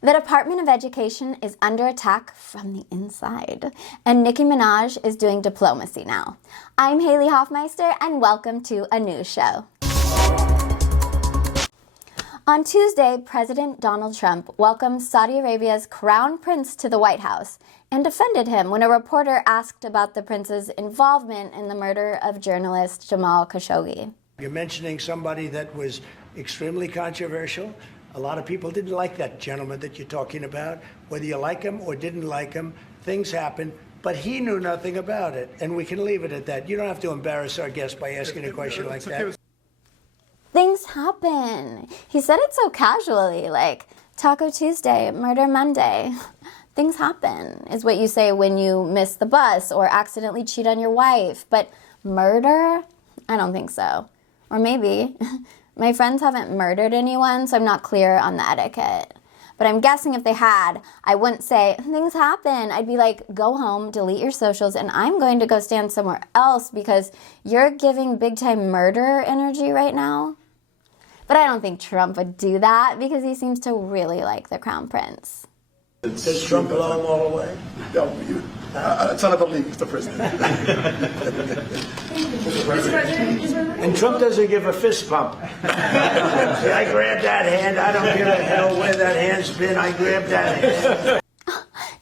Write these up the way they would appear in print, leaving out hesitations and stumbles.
The Department of Education is under attack from the inside, and Nicki Minaj is doing diplomacy now. I'm Haley Hofmeister, and welcome to a news show. On Tuesday, President Donald Trump welcomed Saudi Arabia's crown prince to the White House and defended him when a reporter asked about the prince's involvement in the murder of journalist Jamal Khashoggi. You're mentioning somebody that was extremely controversial. A lot of people didn't like that gentleman that you're talking about. Whether you like him or didn't like him, things happen. But he knew nothing about it, and we can leave it at that. You don't have to embarrass our guest by asking a question like that. Things happen. He said it so casually, like Taco Tuesday, Murder Monday. Things happen is what you say when you miss the bus or accidentally cheat on your wife. But murder? I don't think so. Or maybe. My friends haven't murdered anyone, so I'm not clear on the etiquette. But I'm guessing if they had, I wouldn't say, things happen. I'd be like, go home, delete your socials, and I'm going to go stand somewhere else because you're giving big-time murder energy right now. But I don't think Trump would do that because he seems to really like the Crown Prince. Does Trump blow him all the way? No, it's not about me, Mr. President. And Trump doesn't give a fist pump. See, I grabbed that hand. I don't give a hell where that hand's been. I grabbed that hand.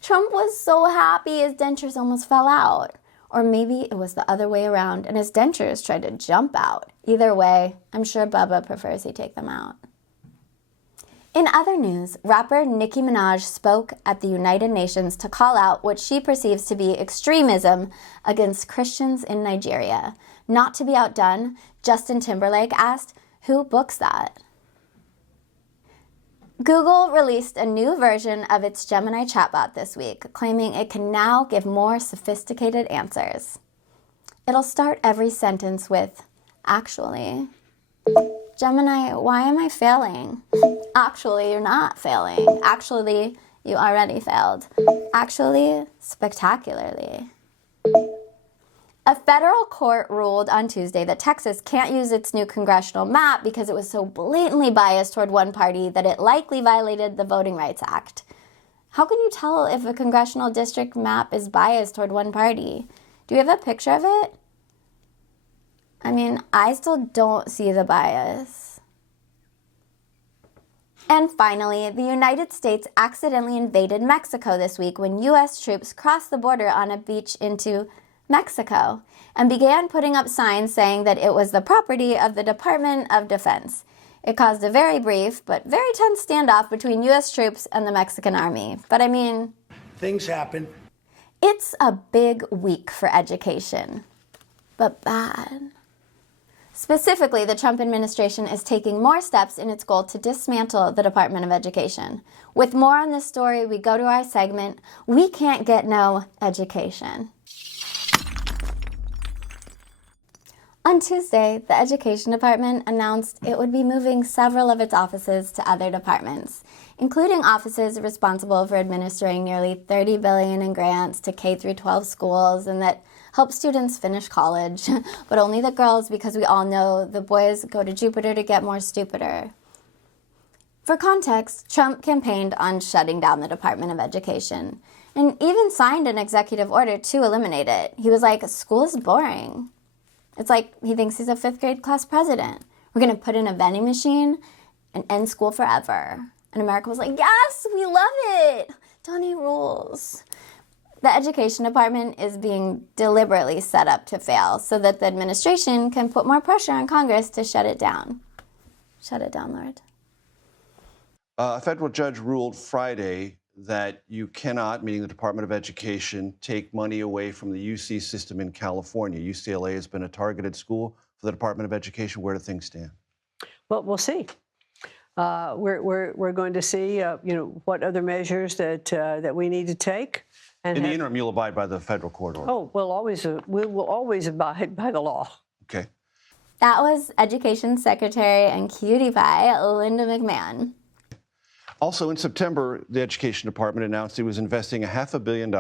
Trump was so happy his dentures almost fell out. Or maybe it was the other way around and his dentures tried to jump out. Either way, I'm sure Bubba prefers he take them out. In other news, rapper Nicki Minaj spoke at the United Nations to call out what she perceives to be extremism against Christians in Nigeria. Not to be outdone, Justin Timberlake asked, who books that? Google released a new version of its Gemini chatbot this week, claiming it can now give more sophisticated answers. It'll start every sentence with, actually. Gemini, why am I failing? Actually, you're not failing. Actually, you already failed. Actually, spectacularly. A federal court ruled on Tuesday that Texas can't use its new congressional map because it was so blatantly biased toward one party that it likely violated the Voting Rights Act. How can you tell if a congressional district map is biased toward one party? Do you have a picture of it? I mean, I still don't see the bias. And finally, the United States accidentally invaded Mexico this week when U.S. troops crossed the border on a beach into Mexico and began putting up signs saying that it was the property of the Department of Defense. It caused a very brief but very tense standoff between U.S. troops and the Mexican army. But I mean, things happen. It's a big week for education, but bad. Specifically, the Trump administration is taking more steps in its goal to dismantle the Department of Education. With more on this story, we go to our segment, We Can't Get No Education. On Tuesday, the Education Department announced it would be moving several of its offices to other departments, including offices responsible for administering nearly $30 billion in grants to K-12 schools and that help students finish college, but only the girls because we all know the boys go to Jupiter to get more stupider. For context, Trump campaigned on shutting down the Department of Education and even signed an executive order to eliminate it. He was like, school is boring. It's like he thinks he's a fifth grade class president. We're going to put in a vending machine and end school forever. And America was like, yes, we love it. Donnie rules. The Education Department is being deliberately set up to fail so that the administration can put more pressure on Congress to shut it down. Shut it down, Lord. A federal judge ruled Friday that you cannot, meaning the Department of Education, take money away from the UC system in California. UCLA has been a targeted school for the Department of Education. Where do things stand? Well, we'll see. We're going to see, what other measures that we need to take. And in the interim, you'll abide by the federal court order. Oh, we will always abide by the law. Okay. That was Education Secretary and cutie pie Linda McMahon. Also, in September, the Education Department announced it was investing $500 million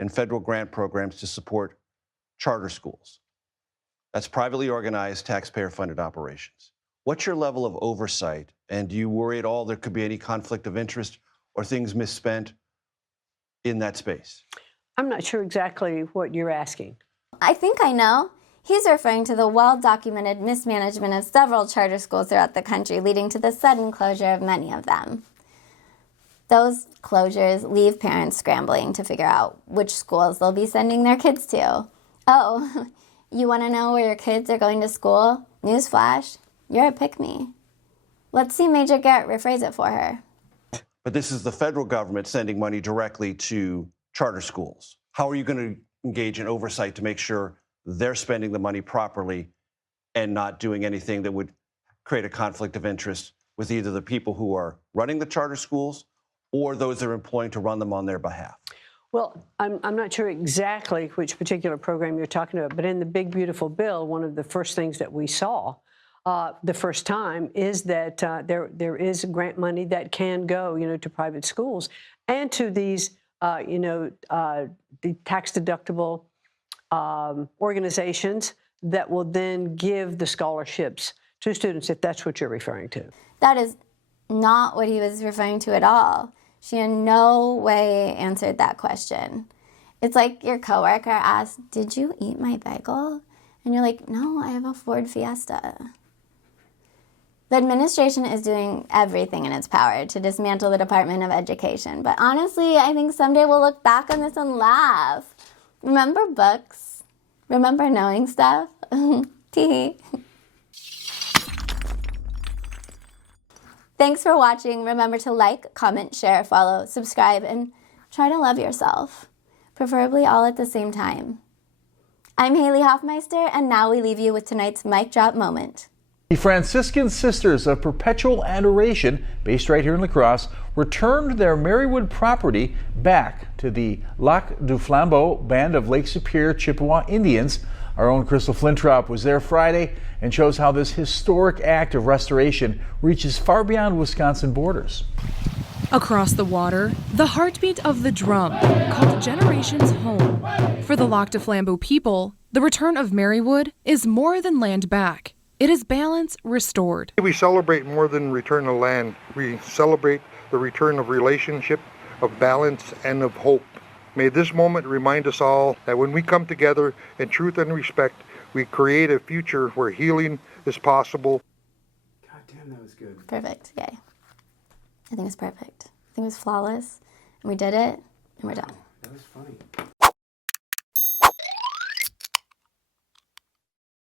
in federal grant programs to support charter schools. That's privately organized, taxpayer-funded operations. What's your level of oversight, and do you worry at all there could be any conflict of interest or things misspent in that space? I'm not sure exactly what you're asking. I think I know. He's referring to the well-documented mismanagement of several charter schools throughout the country, leading to the sudden closure of many of them. Those closures leave parents scrambling to figure out which schools they'll be sending their kids to. Oh, you want to know where your kids are going to school? Newsflash, you're a pick-me. Let's see Major Garrett rephrase it for her. But this is the federal government sending money directly to charter schools. How are you going to engage in oversight to make sure they're spending the money properly and not doing anything that would create a conflict of interest with either the people who are running the charter schools or those they're employing to run them on their behalf? Well, I'm not sure exactly which particular program you're talking about, but in the Big Beautiful Bill, one of the first things that we saw the first time is that there is grant money that can go, to private schools and to these, the tax-deductible organizations that will then give the scholarships to students, if that's what you're referring to. That is not what he was referring to at all. She in no way answered that question. It's like your coworker asked, "Did you eat my bagel?" And you're like, "No, I have a Ford Fiesta." The administration is doing everything in its power to dismantle the Department of Education. But honestly, I think someday we'll look back on this and laugh. Remember books? Remember knowing stuff? Tee. Thanks for watching. Remember to like, comment, share, follow, subscribe, and try to love yourself. Preferably all at the same time. I'm Haley Hofmeister, and now we leave you with tonight's mic drop moment. The Franciscan Sisters of Perpetual Adoration, based right here in La Crosse, returned their Marywood property back to the Lac du Flambeau Band of Lake Superior Chippewa Indians. Our own Crystal Flintrop was there Friday and shows how this historic act of restoration reaches far beyond Wisconsin borders. Across the water, the heartbeat of the drum called generations home. For the Lac du Flambeau people, the return of Marywood is more than land back. It is balance restored. We celebrate more than return of land. We celebrate the return of relationship, of balance, and of hope. May this moment remind us all that when we come together in truth and respect, we create a future where healing is possible. God damn, that was good. Perfect, yay. I think it's perfect. I think it was flawless, and we did it, and we're done. That was funny.